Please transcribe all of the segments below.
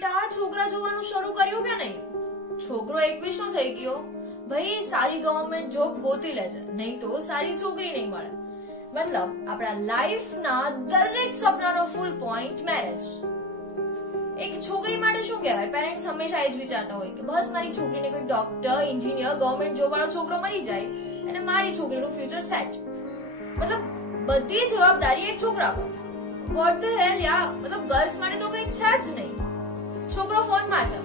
બેટા છોકરા જોવાનું શરૂ કર્યું કે નહીં? છોકરો 21 નો થઈ ગયો, ભાઈ સારી ગવર્નમેન્ટ જોબ ગોતી લેજે, નહીં તો સારી છોકરી નહીં મળે. મતલબ આપણા લાઈફના દરેક સપનાનો ફૂલ પોઈન્ટ મેરેજ. એક છોકરી માટે શું કહેવાય, પેરેન્ટ્સ હંમેશા એ જ વિચારતા હોય કે બસ મારી છોકરીને કોઈ ડોક્ટર, એન્જિનિયર, ગવર્નમેન્ટ જોબ વાળો છોકરો મળી જાય અને મારી છોકરીનું ફ્યુચર સેટ. મતલબ બધી જવાબદારી એક છોકરા પર. વોટ ધ હેલ યાર, મતલબ ગર્લ્સ માટે તો કઈ છે જ નહીં. છોકરો ફોનમાં છે,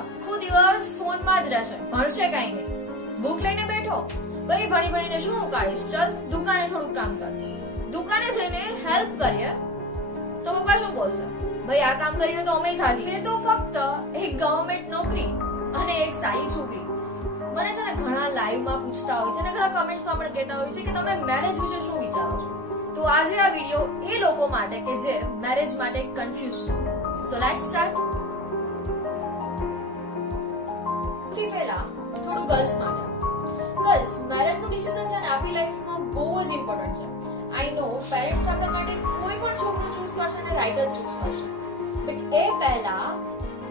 આખો દિવસ ફોનમાં જ રહેશે, ભણશે કઈ નહીં. બુક લઈને બેઠો, ભાઈ ભણી ભણીને શું ઉકાળીશ, ચલ દુકાને થોડુંક કામ કર. દુકાને જઈને હેલ્પ કરીએ તો પપ્પા શું બોલશે, ભાઈ આ કામ કરીને તો અમે થાકી. તે તો ફક્ત એક ગવર્નમેન્ટ નોકરી અને એક સારી છોકરી. મને છે ને ઘણા લાઈવમાં પૂછતા હોય છે અને ઘણા કમેન્ટ્સમાં પણ કહેતા હોય છે કે તમે મેરેજ વિશે શું વિચારો છો. તો આજે આ વિડીયો એ લોકો માટે કે જે મેરેજ માટે કન્ફ્યુઝ છે. So let's start. સૌથી પહેલા થોડું ગર્લ્સ માટે. ગર્લ્સ, મેરેજનું ડિસિઝન છે ને આપણી લાઈફમાં બહુ જ ઇમ્પોર્ટન્ટ છે. આઈ નો પેરેન્ટ્સ આપણા માટે કોઈ પણ છોકરું ચૂઝ કરશે ને રાઈટ જ ચૂઝ કરશે, બટ એ પહેલા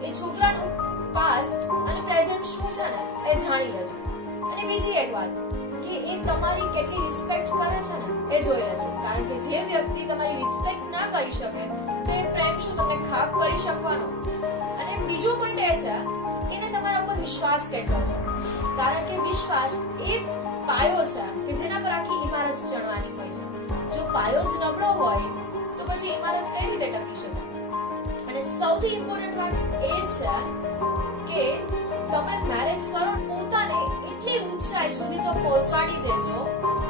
એ છોકરાનું પાસ્ટ અને પ્રેઝન્ટ શું છે ને એ જાણી લેજો. અને બીજી એક વાત કે એ તમારી કેટલી રિસ્પેક્ટ કરે છે ને એ જોઈ લેજો, કારણ કે જે વ્યક્તિ તમારી રિસ્પેક્ટ ના કરી શકે તો એ પ્રેમ શું તમને ખાપ કરી શકવાનો. અને બીજો પોઈન્ટ એ છે કે એને તમારા ઉપર વિશ્વાસ કેટલો છે, કારણ કે વિશ્વાસ એ પાયો છે કે જેના પર આખી ઇમારત ચડવાની હોય છે. જો પાયો જ નબળો હોય તો પછી ઇમારત કઈ રીતે ટકી શકે. અને સૌથી ઇમ્પોર્ટન્ટ વાત એ છે કે તમે મેરેજ કરો પોતાને એટલી ઊંચાઈ સુધી તો પહોંચાડી દેજો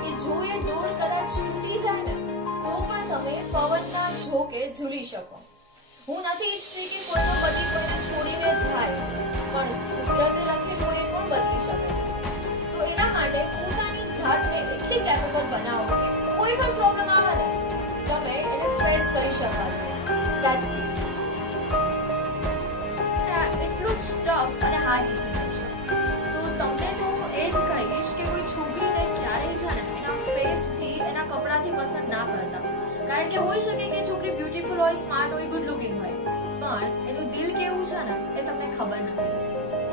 કે જો એ ડોર કદાચ તૂટી જાય ને તો પણ તમે પવનના ઝોકે ઝૂલી શકો. હું નથી ઈચ્છતી કે કોઈનો પતિ કોઈને છોડીને જાય, પણ કુદરતે લખેલું એ પણ બદલી શકે છે. સો એના માટે પોતાની જાતને એટલી કેપેબલ બનાવો કે કોઈ પણ પ્રોબ્લેમ આવે ને તમે એને ફેસ કરી શકો. That's it. એટલું જ ટફ અને હાર્ડ ડિસિઝન છે. તો તમને તો હું એ જ કહીશ કે કોઈ છોકરીને ક્યારેય છે ને એના ફેસથી, એના કપડાથી પસંદ ના કરતા, કારણ કે હોઈ શકે કે છોકરી બ્યુટીફુલ હોય, સ્માર્ટ હોય, ગુડ લુકિંગ હોય, પણ એનું દિલ કેવું છે ને એ તમને ખબર નથી.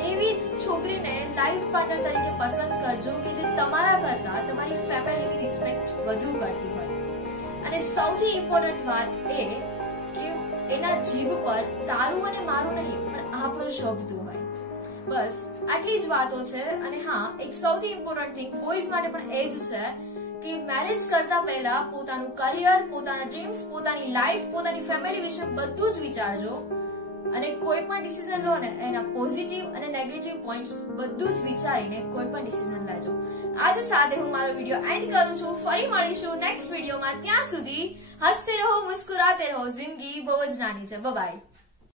એવી જ છોકરીને લાઈફ પાર્ટનર તરીકે પસંદ કરજો કે જે તમારા કરતા તમારી ફેમિલીની રિસ્પેક્ટ વધુ કરતી હોય. અને સૌથી ઇમ્પોર્ટન્ટ વાત એ કે એના જીભ પર તારું અને મારું નહીં પણ આપણું શબ્દ હોય. બસ આટલી જ વાતો છે. અને હા, એક સૌથી ઇમ્પોર્ટન્ટ થિંગ બોયઝ માટે પણ એ જ છે કે મેરેજ કરતા પહેલા પોતાનું કરિયર, પોતાના ડ્રીમ્સ, પોતાની લાઈફ, પોતાની ફેમિલી વિશે બધું જ વિચારજો. અને કોઈ પણ ડિસિઝન લો ને એના પોઝિટિવ અને નેગેટિવ પોઈન્ટ્સ બધું જ વિચારીને કોઈ પણ ડિસિઝન લેજો. આજ સાથે હું મારો વિડીયો એન્ડ કરું છું. ફરી મળીશું નેક્સ્ટ વિડીયોમાં. ત્યાં સુધી હસતે રહો, મુસ્કુરાતે રહો. જિંદગી બહુ જ નાની છે. Bye bye.